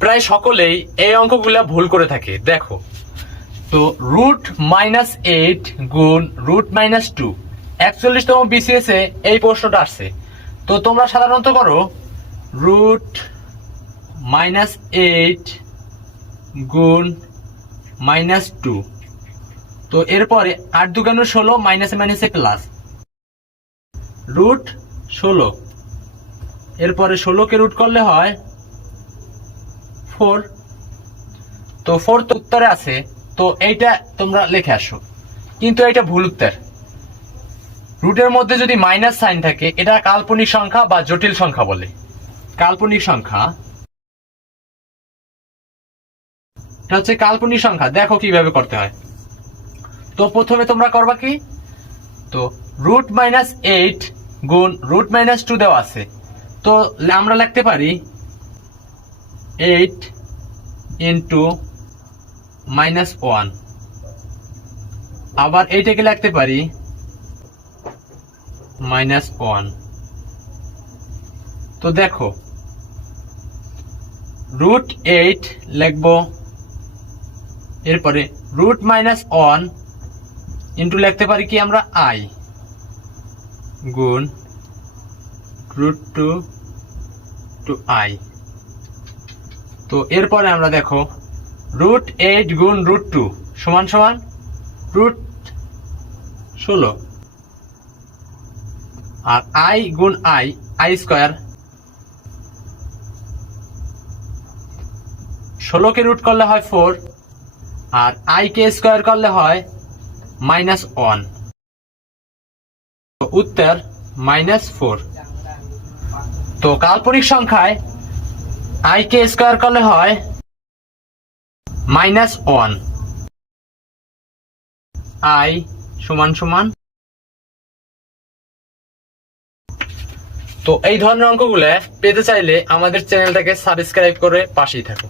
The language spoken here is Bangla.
প্রায় সকলেই এই অঙ্কগুলা ভুল করে থাকে। দেখো তো √-8 গুণ √-2 41তম বিসিএস এ এই প্রশ্নটা আসছে। তো তোমরা সাধারণত করো √-8 গুণ -2। তো এরপরে 8 × 2 = 16, মাইনাসে মাইনাসে প্লাস √16। এরপরে 16কে রুট করলে হয় 4। তো 4 তো উত্তরে আছে, তো এইটা তোমরা লিখে আসো। কিন্তু এটা ভুল উত্তর। রুটের মধ্যে যদি মাইনাস সাইন থাকে এটা কাল্পনিক সংখ্যা বা জটিল সংখ্যা বলে। কাল্পনিক সংখ্যা, এটা হচ্ছে কাল্পনিক সংখ্যা। দেখো কিভাবে করতে হয়। তো প্রথমে তোমরা করবা কি, তো √-8 গুণ √-2 দেওয়া আছে। তো আমরা লিখতে পারি 8 × -1। আবার এইটাকে লিখতে পারি -1। তো দেখো √8 লিখবো, এরপরে √-1 ইন্টু লিখতে পারি কি আমরা i গুণ √2 টু i। তো এরপরে আমরা দেখো √8 গুণ √2 সমান সমান √16, আর i গুণ i স্কয়ার। 16কে রুট করলে হয় 4, আর i কে স্কয়ার করলে হয় -1। উত্তর -4। তো কাল্পনিক সংখ্যায় i কে স্কয়ার করলে হয় -1, i সমান সমান। তো এই ধরনের অঙ্কগুলো পেতে চাইলে আমাদের চ্যানেলটাকে সাবস্ক্রাইব করে পাশেই থাকো।